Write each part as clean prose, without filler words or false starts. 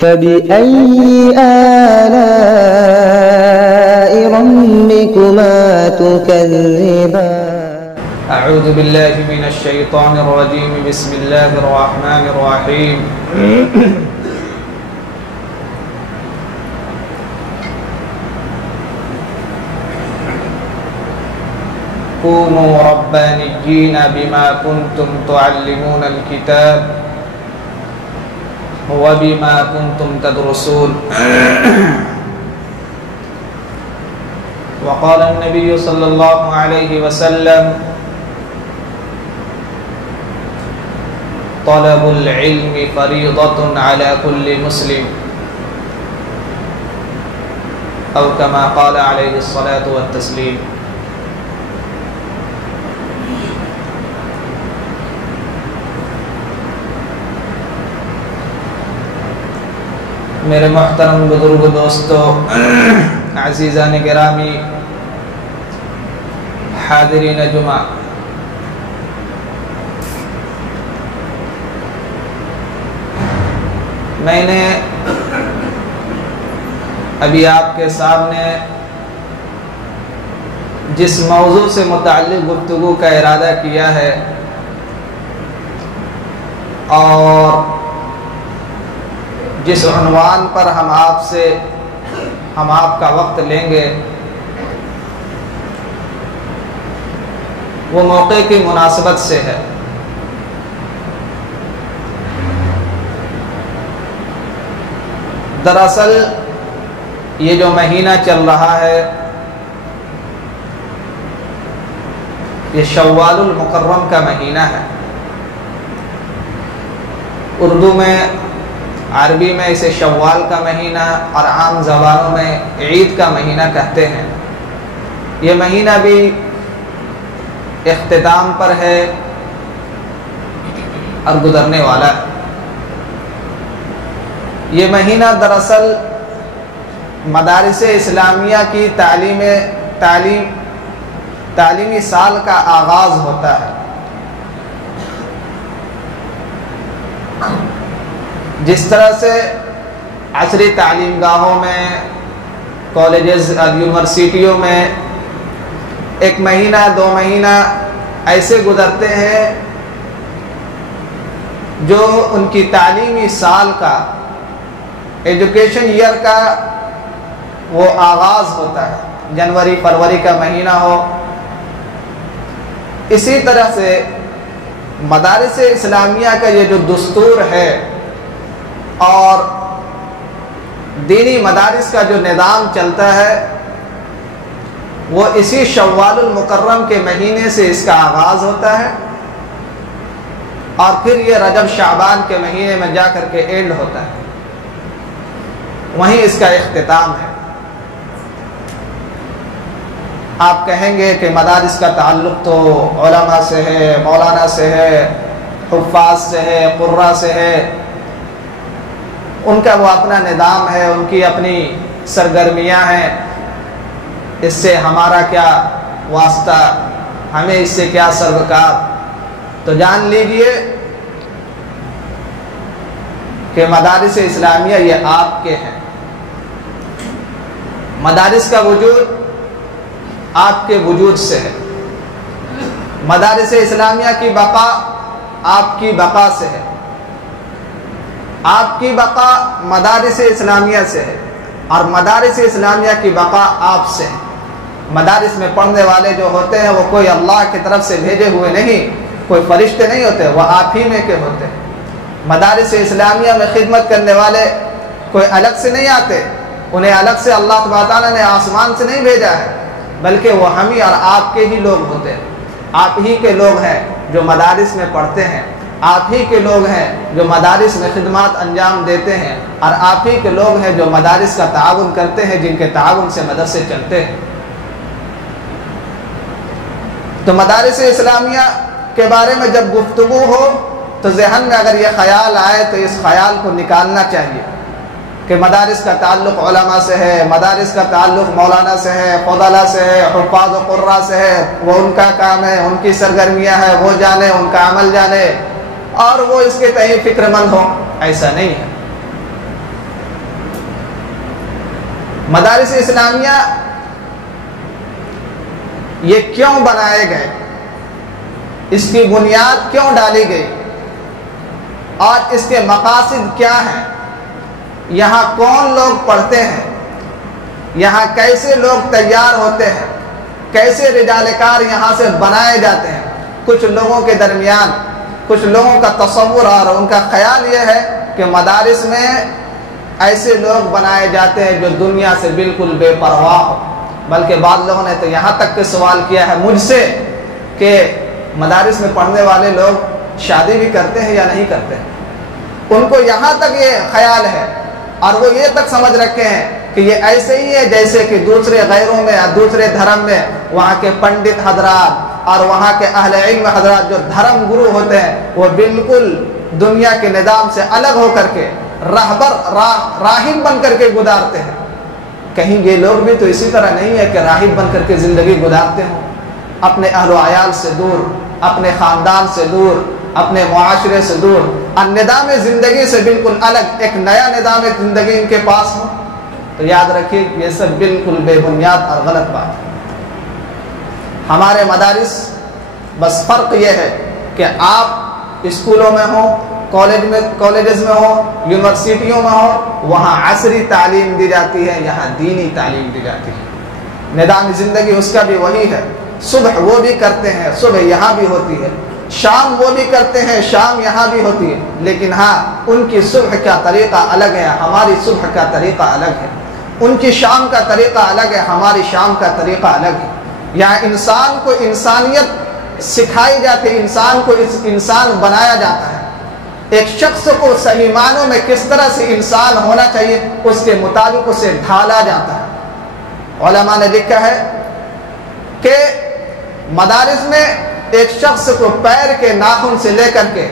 فبأي آلاء ربكما تكذبان أعوذ بالله من الشيطان الرجيم بسم الله الرحمن الرحيم كونوا ربانيين بما كنتم تعلمون الكتاب وبما كنتم تدرسون وقال النبي صلى الله عليه وسلم طلب العلم فريضة على كل مسلم أو كما قال عليه الصلاة والتسليم. میرے محترم بزرگ دوستو، عزیزان گرامی، حاضرین جمعہ، میں نے ابھی آپ کے سامنے جس موضوع سے متعلق گفتگو کا ارادہ کیا ہے اور جس عنوان پر ہم آپ کا وقت لیں گے، وہ موقع کی مناسبت سے ہے۔ دراصل یہ جو مہینہ چل رہا ہے، یہ شوال المکرم کا مہینہ ہے۔ اردو میں، عربی میں اسے شوال کا مہینہ اور عام زبانوں میں عید کا مہینہ کہتے ہیں۔ یہ مہینہ بھی اختتام پر ہے اور گزرنے والا ہے۔ یہ مہینہ دراصل مدارس اسلامیہ کی تعلیمی سال کا آغاز ہوتا ہے۔ جس طرح سے عصری تعلیم گاہوں میں، کالجز اور یونیورسٹیوں میں ایک مہینہ 2 مہینہ ایسے گزرتے ہیں جو ان کی تعلیمی سال کا، ایجوکیشن ایئر کا وہ آغاز ہوتا ہے، جنوری فروری کا مہینہ ہو۔ اسی طرح سے مدارس اسلامیہ کا یہ جو دستور ہے اور دینی مدارس کا جو نظام چلتا ہے، وہ اسی شوال المکرم کے مہینے سے اس کا آغاز ہوتا ہے اور پھر یہ رجب شعبان کے مہینے میں جا کر کے اینڈ ہوتا ہے، وہیں اس کا اختتام ہے۔ آپ کہیں گے کہ مدارس کا تعلق تو علماء سے ہے، مولانا سے ہے، حفاظ سے ہے، قراء سے ہے، ان کا وہ اپنا نظام ہے، ان کی اپنی سرگرمیاں ہیں، اس سے ہمارا کیا واسطہ، ہمیں اس سے کیا سروکار۔ تو جان لیجئے کہ مدارس اسلامیہ یہ آپ کے ہیں۔ مدارس کا وجود آپ کے وجود سے ہے، مدارس اسلامیہ کی بقا آپ کی بقا سے ہے، آپ کی بقا مدارس اسلامیہ سے ہے اور مدارس اسلامیہ کی بقا آپ سے ہے۔ مدارس میں پڑھنے والے جو ہوتے ہیں وہ کوئی اللہ کی طرف سے بھیجے ہوئے نہیں، کوئی فرشتے نہیں ہوتے، وہ آپ ہی میں کے ہوتے ہیں۔ مدارس اسلامیہ میں خدمت کرنے والے کوئی الگ سے نہیں آتے، انہیں الگ سے اللہ تبارک تعالیٰ نے آسمان سے نہیں بھیجا ہے، بلکہ وہ ہم ہی اور آپ کے ہی لوگ ہوتے ہیں۔ آپ ہی کے لوگ ہیں جو مدارس میں پڑھتے ہیں، آپ ہی کے لوگ ہیں جو مدارس میں خدمات انجام دیتے ہیں، اور آپ ہی کے لوگ ہیں جو مدارس کا تعاون کرتے ہیں، جن کے تعاون سے مدرسے چلتے ہیں۔ تو مدارس اسلامیہ کے بارے میں جب گفتگو ہو تو ذہن میں اگر یہ خیال آئے تو اس خیال کو نکالنا چاہیے کہ مدارس کا تعلق علماء سے ہے، مدارس کا تعلق مولانا سے ہے، فضلاء سے ہے، حفاظ و قراء سے ہے، وہ ان کا کام ہے، ان کی سرگرمیاں ہیں، وہ جانے، ان کا عمل جانے، اور وہ اس کے تئیں فکر مند ہوں۔ ایسا نہیں ہے۔ مدارس اسلامیہ یہ کیوں بنائے گئے، اس کی بنیاد کیوں ڈالی گئی اور اس کے مقاصد کیا ہیں، یہاں کون لوگ پڑھتے ہیں، یہاں کیسے لوگ تیار ہوتے ہیں، کیسے رجال کار یہاں سے بنائے جاتے ہیں۔ کچھ لوگوں کے درمیان کچھ لوگوں کا تصور اور ان کا خیال یہ ہے کہ مدارس میں ایسے لوگ بنائے جاتے ہیں جو دنیا سے بالکل بے پرواہ ہو، بلکہ بعض لوگوں نے تو یہاں تک کہ سوال کیا ہے مجھ سے کہ مدارس میں پڑھنے والے لوگ شادی بھی کرتے ہیں یا نہیں کرتے ہیں۔ ان کو یہاں تک یہ خیال ہے اور وہ یہ تک سمجھ رکھے ہیں کہ یہ ایسے ہی ہے جیسے کہ دوسرے غیروں میں اور دوسرے دھرم میں وہاں کے پنڈت حضرات اور وہاں کے اہل علم حضرات جو دھرم گرو ہوتے ہیں وہ بالکل دنیا کے نظام سے الگ ہو کر کے راہب بن کر کے گزارتے ہیں۔ کہیں یہ لوگ بھی تو اسی طرح نہیں ہے کہ راہب بن کر کے زندگی گزارتے ہوں، اپنے اہل و عیال سے دور، اپنے خاندان سے دور، اپنے معاشرے سے دور اور نظام زندگی سے بالکل الگ ایک نیا نظام زندگی ان کے پاس ہو، تو یاد رکھیے یہ سب بالکل بے بنیاد اور غلط بات ہے۔ ہمارے مدارس بس فرق یہ ہے کہ آپ اسکولوں میں ہوں، کالجز میں ہوں، یونیورسٹیوں میں ہوں، وہاں عصری تعلیم دی جاتی ہے، یہاں دینی تعلیم دی جاتی ہے۔ نظام زندگی اس کا بھی وہی ہے، صبح وہ بھی کرتے ہیں، صبح یہاں بھی ہوتی ہے، شام وہ بھی کرتے ہیں، شام یہاں بھی ہوتی ہے، لیکن ہاں ان کی صبح کا طریقہ الگ ہے، ہماری صبح کا طریقہ الگ ہے، ان کی شام کا طریقہ الگ ہے، ہماری شام کا طریقہ الگ ہے۔ یہاں انسان کو انسانیت سکھائی جاتی ہے، انسان کو انسان بنایا جاتا ہے، ایک شخص کو صحیح معنوں میں کس طرح سے انسان ہونا چاہیے اس کے مطابق اسے ڈھالا جاتا ہے۔ علماء نے لکھا ہے کہ مدارس میں ایک شخص کو پیر کے ناخن سے لے کر کے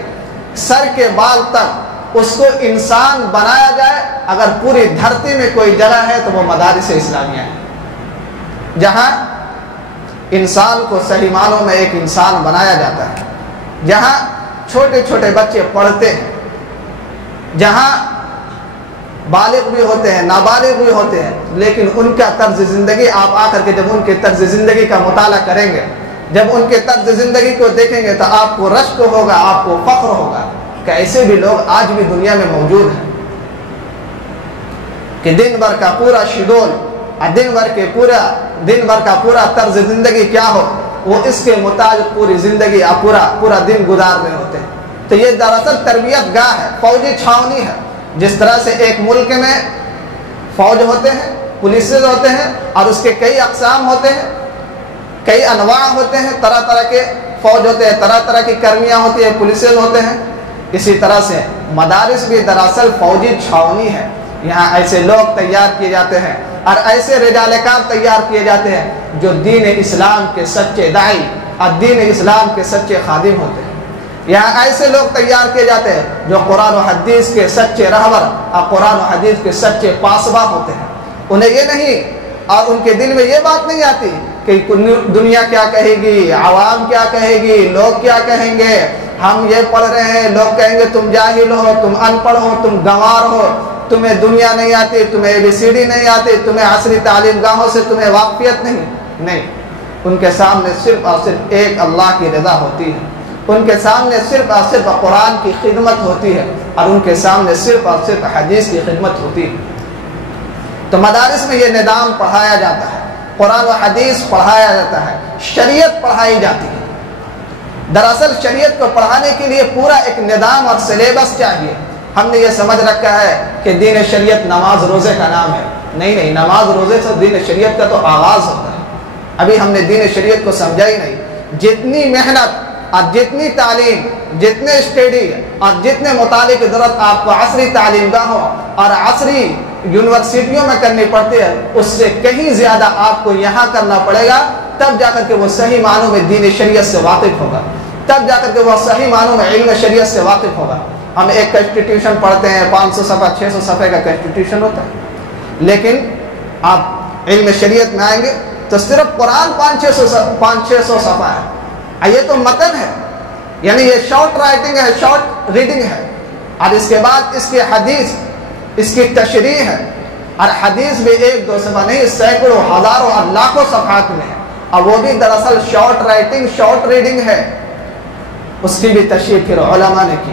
سر کے بال تک اس کو انسان بنایا جائے، اگر پوری دھرتی میں کوئی جگہ ہے تو وہ مدارس اسلامیہ ہے، جہاں انسان کو صحیح معنوں میں ایک انسان بنایا جاتا ہے، جہاں چھوٹے چھوٹے بچے پڑھتے ہیں، جہاں بالغ بھی ہوتے ہیں، نابالغ بھی ہوتے ہیں، لیکن ان کا طرز زندگی آپ آ کر کے جب ان کے طرز زندگی کا مطالعہ کریں گے، جب ان کے طرز زندگی کو دیکھیں گے تو آپ کو رشک ہوگا، آپ کو فخر ہوگا کہ ایسے بھی لوگ آج بھی دنیا میں موجود ہیں کہ دن بھر کا پورا شیڈول اور دن بھر کا پورا طرز زندگی کیا ہو وہ اس کے مطابق پوری زندگی پورا دن گزار رہے ہوتے ہیں۔ تو یہ دراصل تربیت گاہ ہے، فوجی چھاونی ہے۔ جس طرح سے ایک ملک میں فوج ہوتے ہیں، پولیسز ہوتے ہیں اور اس کے کئی اقسام ہوتے ہیں، کئی انواع ہوتے ہیں، طرح طرح کے فوج ہوتے ہیں، طرح طرح کی کرمیاں ہوتی ہیں، پولیسز ہوتے ہیں، اسی طرح سے مدارس بھی دراصل فوجی چھاونی ہے۔ یہاں ایسے لوگ تیار کیے جاتے ہیں اور ایسے رجال کار تیار کیے جاتے ہیں جو دین اسلام کے سچے داعی اور دین اسلام کے سچے خادم ہوتے ہیں۔ یہاں ایسے لوگ تیار کیے جاتے ہیں جو قرآن و حدیث کے سچے رہبر اور قرآن و حدیث کے سچے پاسباں ہوتے ہیں۔ انہیں یہ نہیں اور ان کے دل میں یہ بات نہیں آتی کہ دنیا کیا کہے گی، عوام کیا کہے گی، لوگ کیا کہیں گے، ہم یہ پڑھ رہے ہیں، لوگ کہیں گے تم جاہل ہو، تم ان پڑھ ہو، تم گنوار ہو، تمہیں دنیا نہیں آتی، تمہیں ABCD نہیں آتی، تمہیں عصری تعلیم گاہوں سے تمہیں واقفیت نہیں۔ ان کے سامنے صرف اور صرف ایک اللہ کی رضا ہوتی ہے، ان کے سامنے صرف اور صرف قرآن کی خدمت ہوتی ہے اور ان کے سامنے صرف اور صرف حدیث کی خدمت ہوتی ہے۔ تو مدارس میں یہ نظام پڑھایا جاتا ہے، قرآن و حدیث پڑھایا جاتا ہے، شریعت پڑھائی جاتی ہے۔ دراصل شریعت کو پڑھانے کے لیے پورا ایک نظام اور سلیبس چاہیے۔ ہم نے یہ سمجھ رکھا ہے کہ دین شریعت نماز روزے کا نام ہے، نہیں، نماز روزے سے دین شریعت کا تو آغاز ہوتا ہے۔ ابھی ہم نے دین شریعت کو سمجھا ہی نہیں۔ جتنی محنت اور جتنی تعلیم، جتنے اسٹڈی اور جتنے مطالعے کی ضرورت آپ کو عصری تعلیم گاہوں اور عصری یونیورسٹیوں میں کرنی پڑتی ہے، اس سے کہیں زیادہ آپ کو یہاں کرنا پڑے گا، تب جا کر کے وہ صحیح معنوں میں دین شریعت سے واقف ہوگا، تب جا کر کے وہ صحیح معنوں میں علم شریعت سے واقف ہوگا۔ ہم ایک کنسٹیٹیوشن پڑھتے ہیں، 500 صفحہ 600 صفحے کا کنسٹیٹیوشن ہوتا ہے، لیکن آپ علم شریعت میں آئیں گے تو صرف قرآن 500-600 صفحہ ہے، یہ تو متن ہے، یعنی یہ شارٹ رائٹنگ ہے، شارٹ ریڈنگ ہے، اور اس کے بعد اس کی حدیث، اس کی تشریح ہے، اور حدیث بھی ایک دو صفحہ نہیں، سینکڑوں ہزاروں اور لاکھوں صفحات میں ہے، اور وہ بھی دراصل شارٹ رائٹنگ شارٹ ریڈنگ ہے۔ اس کی بھی تشریح پھر علماء نے کی،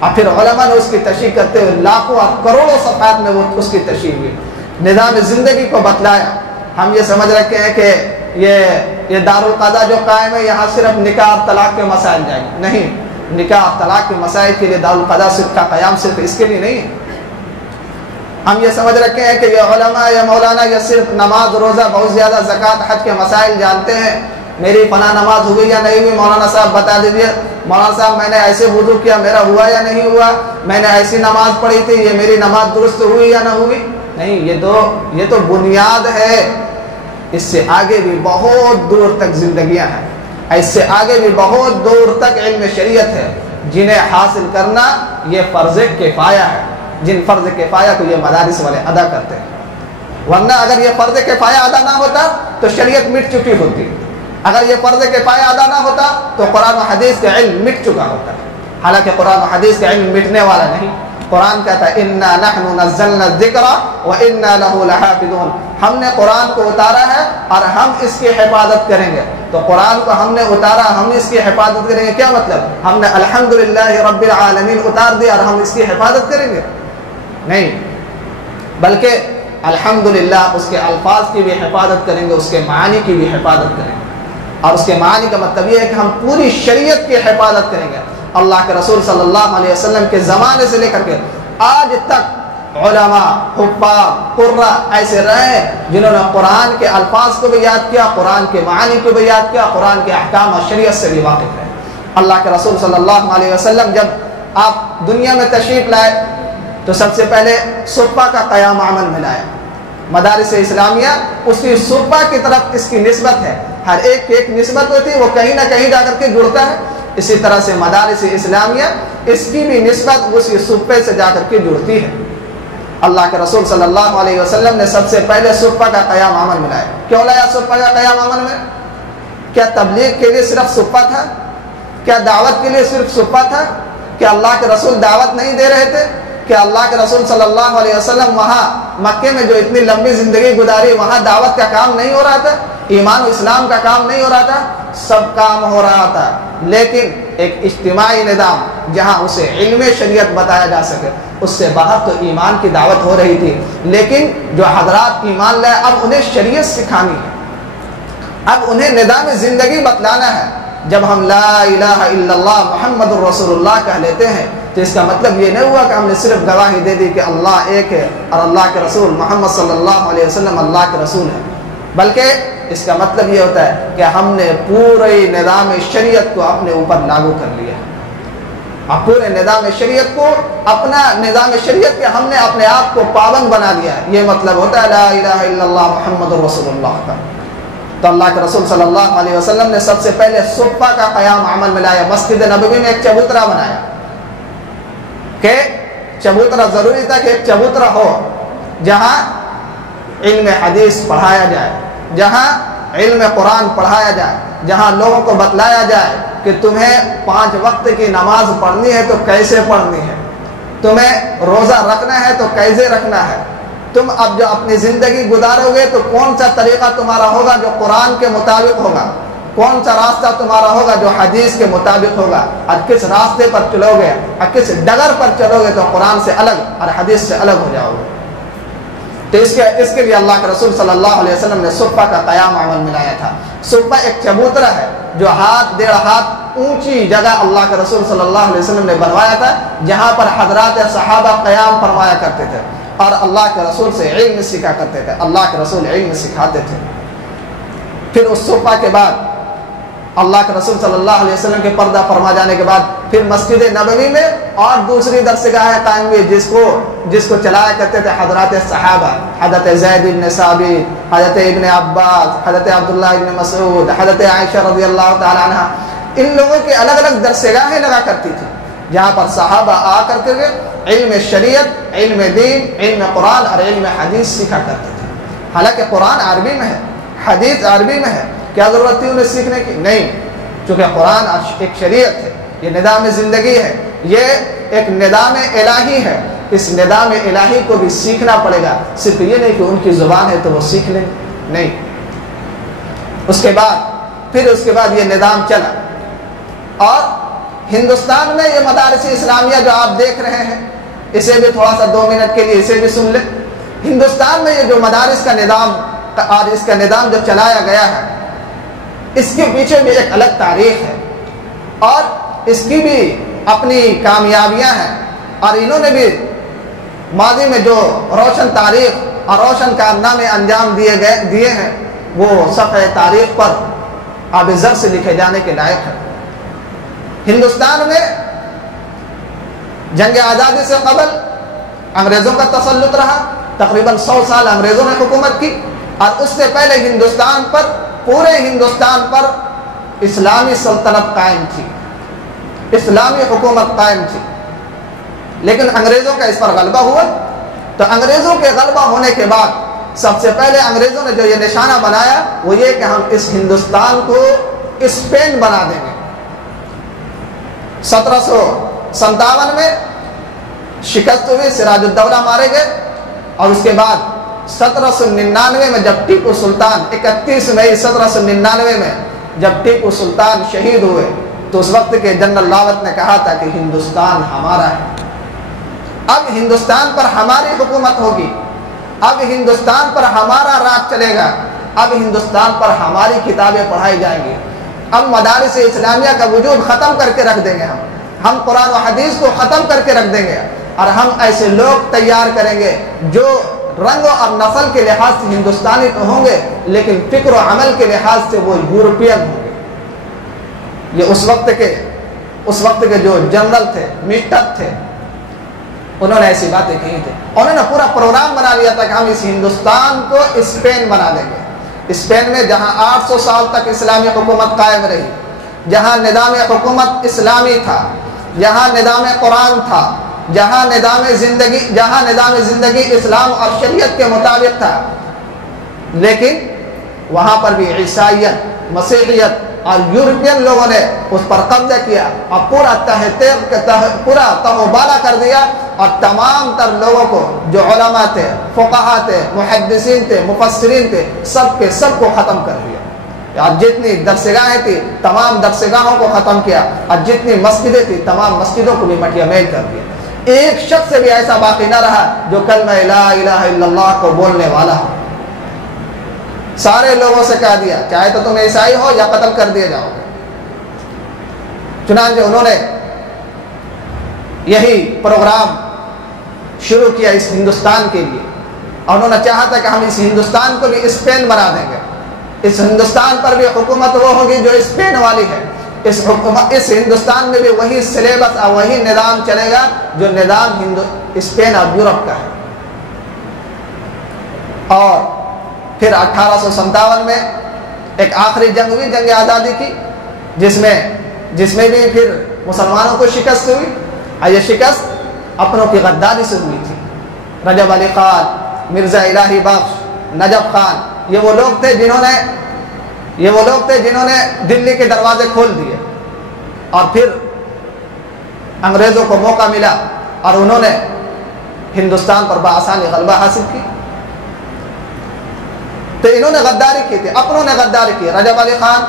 اور پھر علماء نے اس کی تشریح کرتے ہوئے لاکھوں اور کروڑوں صفحات میں وہ اس کی تشریح ہوئی، نظام زندگی کو بتلایا۔ ہم یہ سمجھ رکھے ہیں کہ یہ دارالقضا جو قائم ہے یہاں صرف نکاح اور طلاق کے مسائل جائیں گے، نہیں، نکاح اور طلاق کے مسائل کے لیے دارالقضا صرف کا قیام صرف اس کے لیے نہیں ہے۔ ہم یہ سمجھ رکھے ہیں کہ یہ علماء یا مولانا یہ صرف نماز روزہ بہت زیادہ زکوٰۃ حج کے مسائل جانتے ہیں، میری فلاں نماز ہوئی یا نہیں ہوئی مولانا صاحب بتا دیجیے، مولانا صاحب میں نے ایسے وضو کیا میرا ہوا یا نہیں ہوا، میں نے ایسی نماز پڑھی تھی یہ میری نماز درست ہوئی یا نہ ہوئی، نہیں، یہ تو بنیاد ہے۔ اس سے آگے بھی بہت دور تک زندگیاں ہیں، اس سے آگے بھی بہت دور تک علم شریعت ہے، جنہیں حاصل کرنا یہ فرض کفایہ ہے، جن فرض کفایہ کو یہ مدارس والے ادا کرتے ہیں۔ ورنہ اگر یہ فرض کفایہ ادا نہ ہوتا تو شریعت مٹ چکی ہوتی، اگر یہ فرض کفایہ ادا نہ ہوتا تو قرآن و حدیث کا علم مٹ چکا ہوتا۔ حالانکہ قرآن و حدیث کا علم مٹنے والا نہیں، قرآن کہتا ہے انا نحن نزلنا الذکر وانا له لحافظون، ہم نے قرآن کو اتارا ہے اور ہم اس کی حفاظت کریں گے۔ تو قرآن کو ہم نے اتارا، ہم اس کی حفاظت کریں گے، کیا مطلب؟ ہم نے الحمدللہ رب العالمین اتار دیا اور ہم اس کی حفاظت کریں گے؟ نہیں، بلکہ الحمدللہ اس کے الفاظ کی بھی حفاظت کریں گے، اس کے معانی کی بھی حفاظت کریں گے، اور اس کے معانی کا مطلب یہ ہے کہ ہم پوری شریعت کی حفاظت کریں گے۔ اللہ کے رسول صلی اللہ علیہ وسلم کے زمانے سے لے کر کے آج تک علماء، حفاظ، قراء ایسے رہے جنہوں نے قرآن کے الفاظ کو بھی یاد کیا، قرآن کے معانی کو بھی یاد کیا، قرآن کے احکام اور شریعت سے بھی واقف رہے۔ اللہ کے رسول صلی اللہ علیہ وسلم جب آپ دنیا میں تشریف لائے تو سب سے پہلے صفہ کا قیام عمل میں لایا۔ مدارس اسلامیہ اسی صفہ کی طرف اس کی نسبت ہے، ہر ایک کی ایک نسبت ہوتی ہے، وہ کہیں نہ کہیں جا کر کے جڑتا ہے۔ اسی طرح سے مدارس اسلامیہ اس کی بھی نسبت اسی صفے سے جا کر کے جڑتی ہے۔ اللہ کے رسول صلی اللہ علیہ وسلم نے سب سے پہلے صفہ کا قیام عمل میں لایا۔ کیوں لایا صفہ کا قیام عمل میں؟ کیا تبلیغ کے لیے صرف صفہ تھا؟ کیا دعوت کے لیے صرف صفہ تھا؟ کیا اللہ کے رسول دعوت نہیں دے رہے تھے؟ کہ اللہ کے رسول صلی اللہ علیہ وسلم وہاں مکے میں جو اتنی لمبی زندگی گزاری وہاں دعوت کا کام نہیں ہو رہا تھا، ایمان و اسلام کا کام نہیں ہو رہا تھا؟ سب کام ہو رہا تھا، لیکن ایک اجتماعی نظام جہاں اسے علم شریعت بتایا جا سکے، اس سے باہر تو ایمان کی دعوت ہو رہی تھی، لیکن جو حضرات ایمان لائے اب انہیں شریعت سکھانی ہے، اب انہیں نظام زندگی بتلانا ہے۔ جب ہم لا الہ الا اللہ محمد الرسول اللہ کہہ لیتے ہیں تو اس کا مطلب یہ نہیں ہوا کہ ہم نے صرف گواہی دے دی کہ اللہ ایک ہے اور اللہ کے رسول محمد صلی اللہ علیہ وسلم اللہ کے رسول ہے، بلکہ اس کا مطلب یہ ہوتا ہے کہ ہم نے پورے نظام شریعت کو اپنے اوپر لاگو کر لیا، اور پورے نظام شریعت کو اپنا نظام شریعت کے ہم نے اپنے آپ کو پابند بنا لیا ہے۔ یہ مطلب ہوتا ہے لا الہ الا اللہ محمد الرسول اللہ کا۔ تو اللہ کے رسول صلی اللہ علیہ وسلم نے سب سے پہلے صفہ کا قیام عمل میں لایا۔ مسجد نبوی میں ایک چبوترا بنایا کہ چبوترا ضروری تھا کہ ایک چبوترا ہو جہاں علم حدیث پڑھایا جائے، جہاں علم قرآن پڑھایا جائے، جہاں لوگوں کو بتلایا جائے کہ تمہیں 5 وقت کی نماز پڑھنی ہے تو کیسے پڑھنی ہے، تمہیں روزہ رکھنا ہے تو کیسے رکھنا ہے، تم اب جو اپنی زندگی گزارو گے تو کون سا طریقہ تمہارا ہوگا جو قرآن کے مطابق ہوگا، کون سا راستہ تمہارا ہوگا جو حدیث کے مطابق ہوگا، اور کس راستے پر چلو گے اور کس ڈگر پر چلو گے تو قرآن سے الگ اور حدیث سے الگ ہو جاؤ گے۔ تو اس کے لیے اللہ کے رسول صلی اللہ علیہ وسلم نے صفہ کا قیام عمل میں لایا تھا۔ صفہ ایک چبوترا ہے جو 1.5 ہاتھ اونچی جگہ اللہ کے رسول صلی اللہ علیہ وسلم نے بنوایا تھا، جہاں پر حضرات صحابہ قیام فرمایا کرتے تھے اور اللہ کے رسول سے علم سیکھا کرتے تھے، اللہ کے رسول علم سکھاتے تھے۔ پھر اس صفہ کے بعد اللہ کے رسول صلی اللہ علیہ وسلم کے پردہ فرما جانے کے بعد پھر مسجد نبوی میں اور دوسری درسگاہیں قائم ہوئی جس کو چلایا کرتے تھے حضرات صحابہ، حضرت زید بن ثابت، حضرت ابن عباس، حضرت عبداللہ بن مسعود، حضرت عائشہ رضی اللہ تعالی عنہ۔ ان لوگوں کی الگ الگ درسگاہیں لگا کرتی تھی جہاں پر صحابہ آ کر کے علم شریعت، علم دین، علم قرآن اور علم حدیث سیکھا کرتے تھے۔ حالانکہ قرآن عربی میں ہے، حدیث عربی میں ہے، کیا ضرورت تھی انہیں سیکھنے کی؟ نہیں، چونکہ قرآن ایک شریعت ہے، یہ نظام زندگی ہے، یہ ایک نظام الہی ہے، اس نظام الہی کو بھی سیکھنا پڑے گا. صرف یہ نہیں کہ ان کی زبان ہے تو وہ سیکھ لیں, نہیں. اس کے بعد یہ نظام چلا. اور ہندوستان میں یہ مدارس اسلامیہ جو آپ دیکھ رہے ہیں, اسے بھی تھوڑا سا 2 منٹ کے لیے اسے بھی سن لیں. ہندوستان میں یہ جو مدارس کا نظام اور اس کا نظام جو چلایا گیا ہے, اس کے پیچھے بھی ایک الگ تاریخ ہے اور اس کی بھی اپنی کامیابیاں ہیں. اور انہوں نے بھی ماضی میں جو روشن تاریخ اور روشن کارنامے انجام دیے ہیں, وہ صفحہ تاریخ پر آب زر سے لکھے جانے کے لائق ہے. ہندوستان میں جنگ آزادی سے قبل انگریزوں کا تسلط رہا. تقریباً 100 سال انگریزوں نے حکومت کی. اور اس سے پہلے پورے ہندوستان پر اسلامی سلطنت قائم تھی, اسلامی حکومت قائم تھی. لیکن انگریزوں کا اس پر غلبہ ہوا. تو انگریزوں کے غلبہ ہونے کے بعد سب سے پہلے انگریزوں نے جو یہ نشانہ بنایا وہ یہ کہ ہم اس ہندوستان کو اسپین بنا دیں گے. 1757 میں شکست ہوئی, سراج الدولہ مارے گئے. اور اس کے بعد 1799 میں جب ٹیپو سلطان 31 مئی 1799 میں جب ٹیپو سلطان شہید ہوئے تو اس وقت کے جنرل راوت نے کہا تھا کہ ہندوستان ہمارا ہے, اب ہندوستان پر ہماری حکومت ہوگی, اب ہندوستان پر ہمارا راج چلے گا, اب ہندوستان پر ہماری کتابیں پڑھائی جائیں گی, اب مدارس اسلامیہ کا وجود ختم کر کے رکھ دیں گے, ہم قرآن و حدیث کو ختم کر کے رکھ دیں گے. اور ہم ایسے لوگ تیار کریں گے جو رنگ اور نسل کے لحاظ سے ہندوستانی تو ہوں گے لیکن فکر و عمل کے لحاظ سے وہ یورپین ہوں گے. یہ اس وقت کے جو جنرل تھے, مسٹر تھے, انہوں نے ایسی باتیں کہی تھی. انہوں نے پورا پروگرام بنا لیا تھا کہ ہم اس ہندوستان کو اسپین بنا دیں گے. اسپین میں جہاں 800 سال تک اسلامی حکومت قائم رہی, جہاں نظام حکومت اسلامی تھا, جہاں نظام قرآن تھا, جہاں نظام زندگی اسلام اور شریعت کے مطابق تھا, لیکن وہاں پر بھی عیسائیت, مسیحیت اور یورپین لوگوں نے اس پر قبضہ کیا اور پورا تہوبالا کر دیا. اور تمام تر لوگوں کو جو علماء تھے, فقہا تھے, محدثین تھے, مفسرین تھے, سب کو ختم کر دیا. اور جتنی درسگاہیں تھی تمام درسگاہوں کو ختم کیا, اور جتنی مسجدیں تھی تمام مسجدوں کو بھی مٹیا میل کر دیا. ایک شخص سے بھی ایسا باقی نہ رہا جو کلمہ لا الہ الا اللہ کو بولنے والا ہو. سارے لوگوں سے کہہ دیا چاہے تو تم عیسائی ہو یا قتل کر دیے جاؤ گے. چنانچہ انہوں نے یہی پروگرام شروع کیا اس ہندوستان کے لیے, اور انہوں نے چاہا تھا کہ ہم اس ہندوستان کو بھی اسپین بنا دیں گے. اس ہندوستان پر بھی حکومت وہ ہوگی جو اسپین والی ہے. اس ہندوستان میں بھی وہی سلیبس اور وہی نظام چلے گا جو نظام اسپین اور یورپ کا ہے. اور پھر 1857 میں ایک آخری جنگ ہوئی, جنگ آزادی کی, جس میں بھی پھر مسلمانوں کو شکست ہوئی. اور یہ شکست اپنوں کی غداری سے ہوئی تھی. رجب علی خان, مرزا الہی بخش, نجف خان, یہ وہ لوگ تھے جنہوں نے دلی کے دروازے کھول دیے. اور پھر انگریزوں کو موقع ملا اور انہوں نے ہندوستان پر بآسانی غلبہ حاصل کی. تو انہوں نے غداری کی تھی, اپنوں نے غداری کی. رجب علی خان,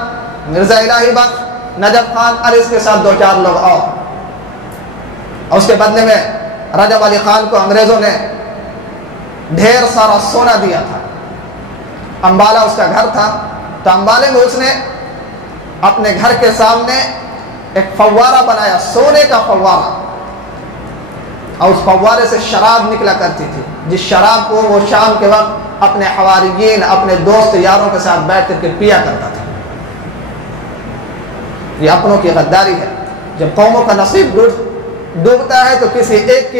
مرزا الہی بخش, نجف خان اور اس کے ساتھ 2-4 لوگ اور اس کے بدلے میں رجب علی خان کو انگریزوں نے ڈھیر سارا سونا دیا تھا. امبالہ اس کا گھر تھا, تو امبالے میں اس نے اپنے گھر کے سامنے ایک فوارہ بنایا, سونے کا فوارہ, اور اس فوارے سے شراب نکلا کرتی تھی, جس شراب کو وہ شام کے وقت اپنے حواریین, اپنے دوست یاروں کے ساتھ بیٹھ کر کے پیا کرتا تھا. یہ اپنوں کی غداری ہے. جب قوموں کا نصیب ڈوبتا ہے تو کسی ایک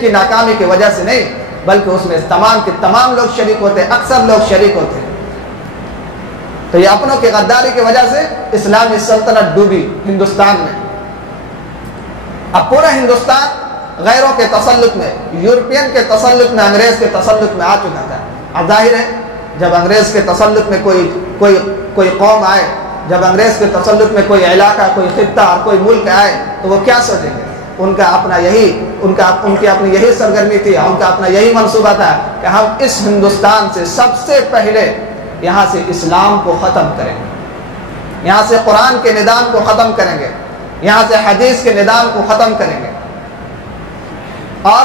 کی ناکامی کی وجہ سے نہیں, بلکہ اس میں تمام لوگ شریک ہوتے, اکثر لوگ شریک ہوتے. تو یہ اپنوں کی غداری کی وجہ سے اسلامی سلطنت ڈوبی ہندوستان میں. اب پورا ہندوستان غیروں کے تسلط میں, یورپین کے تسلط میں, انگریز کے تسلط میں آ چکا تھا. اب ظاہر ہے جب انگریز کے تسلط میں کوئی قوم آئے, جب انگریز کے تسلط میں کوئی علاقہ, کوئی خطہ اور کوئی ملک آئے تو وہ کیا سوچیں گے؟ ان کا اپنا یہی ان کی اپنی یہی سرگرمی تھی، ان کا اپنا یہی منصوبہ تھا کہ ہم اس ہندوستان سے سب سے پہلے یہاں سے اسلام کو ختم کریں گے، یہاں سے قرآن کے نظام کو ختم کریں گے، یہاں سے حدیث کے نظام کو ختم کریں گے۔ اور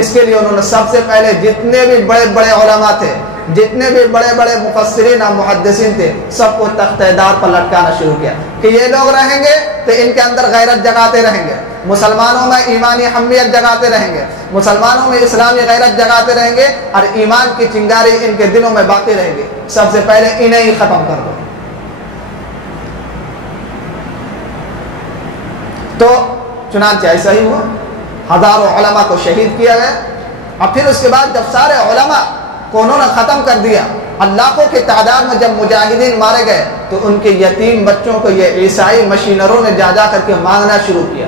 اس کے لیے انہوں نے سب سے پہلے جتنے بھی بڑے بڑے علماء تھے، جتنے بھی بڑے بڑے مفسرین اور محدثین تھے، سب کو تختہ دار پر لٹکانا شروع کیا کہ یہ لوگ رہیں گے تو ان کے اندر غیرت جگاتے رہیں گے، مسلمانوں میں ایمانی حمیت جگاتے رہیں گے، مسلمانوں میں اسلامی غیرت جگاتے رہیں گے، اور ایمان کی چنگاری ان کے دلوں میں باقی رہے گی۔ سب سے پہلے انہیں ہی ختم کر دو۔ تو چنانچہ ایسا ہی ہوا، ہزاروں علماء کو شہید کیا گیا۔ اور پھر اس کے بعد جب سارے علماء کو انہوں نے ختم کر دیا، لاکھوں کی تعداد میں جب مجاہدین مارے گئے، تو ان کے یتیم بچوں کو یہ عیسائی مشینروں نے جا جا کر کے مانگنا شروع کیا۔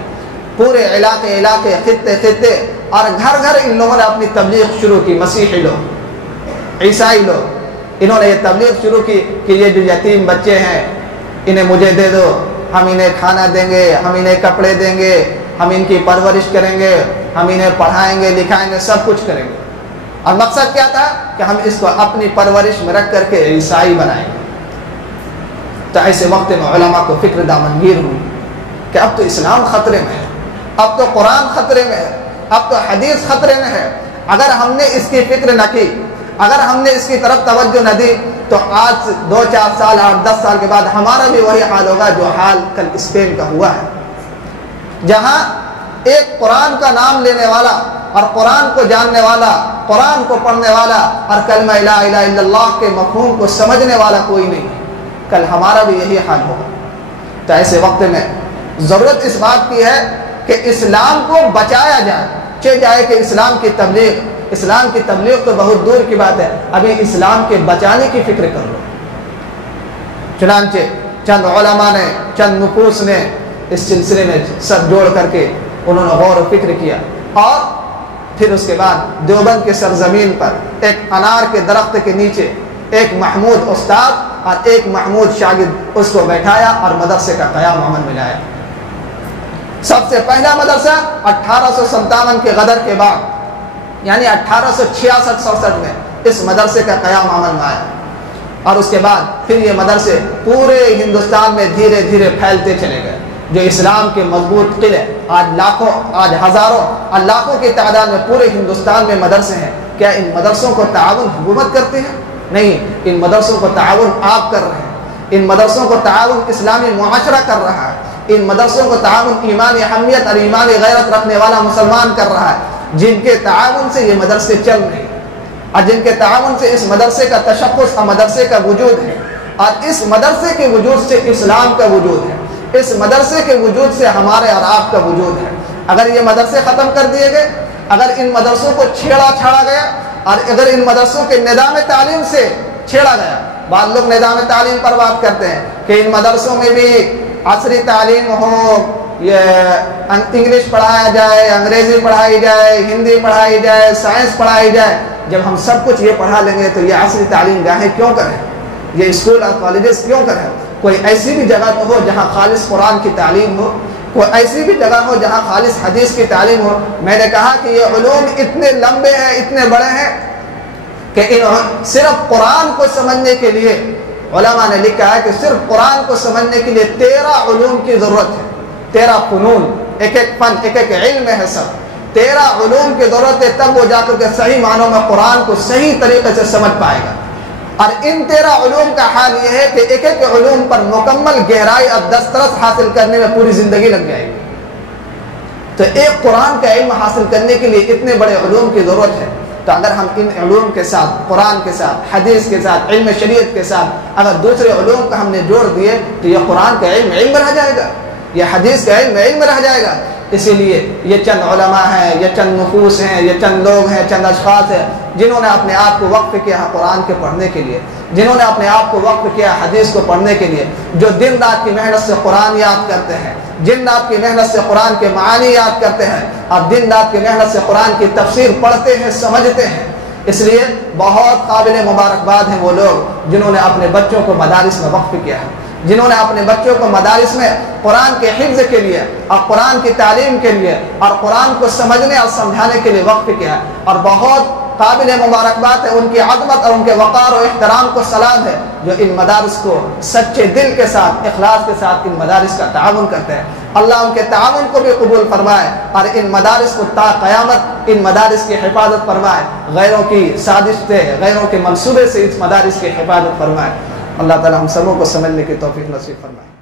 پورے علاقے خطے اور گھر گھر ان لوگوں نے اپنی تبلیغ شروع کی۔ مسیحی لوگ، عیسائی لوگ، انہوں نے یہ تبلیغ شروع کی کہ یہ جو یتیم بچے ہیں انہیں مجھے دے دو، ہم انہیں کھانا دیں گے، ہم انہیں کپڑے دیں گے، ہم ان کی پرورش کریں گے، ہم انہیں پڑھائیں گے، لکھائیں گے، سب کچھ کریں گے۔ اور مقصد کیا تھا کہ ہم اس کو اپنی پرورش میں رکھ کر کے عیسائی بنائیں گے۔ تو ایسے وقت میں علماء کو فکر دامنگیر ہوئی کہ اب تو اسلام خطرے میں ہے، اب تو قرآن خطرے میں ہے، اب تو حدیث خطرے میں ہے۔ اگر ہم نے اس کی فکر نہ کی، اگر ہم نے اس کی طرف توجہ نہ دی، تو آج 2-4 سال 8-10 سال کے بعد ہمارا بھی وہی حال ہوگا جو حال کل اسپین کا ہوا ہے، جہاں ایک قرآن کا نام لینے والا اور قرآن کو جاننے والا، قرآن کو پڑھنے والا اور کلمہ لا الہ الا اللہ کے مفہوم کو سمجھنے والا کوئی نہیں ہے۔ کل ہمارا بھی یہی حال ہوگا۔ تو ایسے وقت میں ضرورت اس بات کی ہے کہ اسلام کو بچایا جائے، چاہے جائے کہ اسلام کی تبلیغ تو بہت دور کی بات ہے، ابھی اسلام کے بچانے کی فکر کر لو۔ چنانچہ چند علماء نے، چند نفوس نے اس سلسلے میں سر جوڑ کر کے انہوں نے غور و فکر کیا، اور پھر اس کے بعد دیوبند کے سرزمین پر ایک انار کے درخت کے نیچے ایک محمود استاد اور ایک محمود شاگرد اس کو بیٹھایا اور مدرسے کا قیام عمل میں لایا۔ سب سے پہلا مدرسہ 1857 کے غدر کے بعد، یعنی 1866-67 میں اس مدرسے کا قیام عمل میں آیا، اور اس کے بعد پھر یہ مدرسے پورے ہندوستان میں دھیرے دھیرے پھیلتے چلے گئے۔ جو اسلام کے مضبوط قلعے آج ہزاروں اور لاکھوں کی تعداد میں پورے ہندوستان میں مدرسے ہیں، کیا ان مدرسوں کو تعاون حکومت کرتی ہے؟ نہیں، ان مدرسوں کو تعاون آپ کر رہے ہیں، ان مدرسوں کو تعاون اسلامی معاشرہ کر رہا ہے، ان مدرسوں کو تعاون ایمانی حمیت اور ایمانی غیرت رکھنے والا مسلمان کر رہا ہے، جن کے تعاون سے یہ مدرسے چل رہے ہیں، اور جن کے تعاون سے اس مدرسے کا تشخص اور مدرسے کا وجود ہے، اور اس مدرسے کے وجود سے اسلام کا وجود ہے، اس مدرسے کے وجود سے ہمارے اور آپ کا وجود ہے۔ اگر یہ مدرسے ختم کر دیے گئے، اگر ان مدرسوں کو چھیڑا چھاڑا گیا، اور اگر ان مدرسوں کے نظام تعلیم سے چھیڑا گیا، بعض لوگ نظام تعلیم پر بات کرتے ہیں کہ ان مدرسوں میں بھی عصری تعلیم ہو، یہ انگلش پڑھایا جائے، انگریزی پڑھائی جائے، ہندی پڑھائی جائے، سائنس پڑھائی جائے۔ جب ہم سب کچھ یہ پڑھا لیں گے تو یہ عصری تعلیم گاہیں کیوں کریں، یہ اسکول اور کالجز کیوں کریں؟ کوئی ایسی بھی جگہ تو ہو جہاں خالص قرآن کی تعلیم ہو، کوئی ایسی بھی جگہ ہو جہاں خالص حدیث کی تعلیم ہو۔ میں نے کہا کہ یہ علوم اتنے لمبے ہیں، اتنے بڑے ہیں کہ صرف قرآن کو سمجھنے کے لیے علماء نے لکھا ہے کہ صرف قرآن کو سمجھنے کے لیے 13 علوم کی ضرورت ہے، 13 فنون، ایک ایک فن، ایک ایک علم ہے، سب 13 علوم کی ضرورت ہے، تب وہ جا کر کے صحیح معنوں میں قرآن کو صحیح طریقے سے سمجھ پائے گا۔ اور ان 13 علوم کا حال یہ ہے کہ ایک ایک علوم پر مکمل گہرائی اور دسترس حاصل کرنے میں پوری زندگی لگ جائے گی۔ تو ایک قرآن کا علم حاصل کرنے کے لیے اتنے بڑے علوم کی ضرورت ہے۔ تو اگر ہم ان علوم کے ساتھ، قرآن کے ساتھ، حدیث کے ساتھ، علم شریعت کے ساتھ اگر دوسرے علوم کا ہم نے جوڑ دیے تو یہ قرآن کا علم رہ جائے گا، یہ حدیث کا علم رہ جائے گا۔ اسی لیے یہ چند علماء ہیں، یہ چند نفوس ہیں، یہ چند لوگ ہیں، چند اشخاص ہیں جنہوں نے اپنے آپ کو وقف کیا قرآن کے پڑھنے کے لیے، جنہوں نے اپنے آپ کو وقف کیا حدیث کو پڑھنے کے لیے، جو دن رات کی محنت سے قرآن یاد کرتے ہیں، دن رات کی محنت سے قرآن کے معانی یاد کرتے ہیں، اور دن رات کی محنت سے قرآن کی تفسیر پڑھتے ہیں، سمجھتے ہیں۔ اس لیے بہت قابل مبارکباد ہیں وہ لوگ جنہوں نے اپنے بچوں کو مدارس میں وقف کیا ہے، جنہوں نے اپنے بچوں کو مدارس میں قرآن کے حفظ کے لیے اور قرآن کی تعلیم کے لیے اور قرآن کو سمجھنے اور سمجھانے کے لیے وقف کیا ہے، اور بہت قابل مبارکباد ہے، ان کی عظمت اور ان کے وقار و احترام کو سلام ہے جو ان مدارس کو سچے دل کے ساتھ اخلاص کے ساتھ ان مدارس کا تعاون کرتے ہیں۔ اللہ ان کے تعاون کو بھی قبول فرمائے اور ان مدارس کو تا قیامت ان مدارس کی حفاظت فرمائے، غیروں کی سازش سے، غیروں کے منصوبے سے اس مدارس کی حفاظت فرمائے۔ اللہ تعالی ہم سبوں کو سمجھنے کی توفیق نصیب فرمائے۔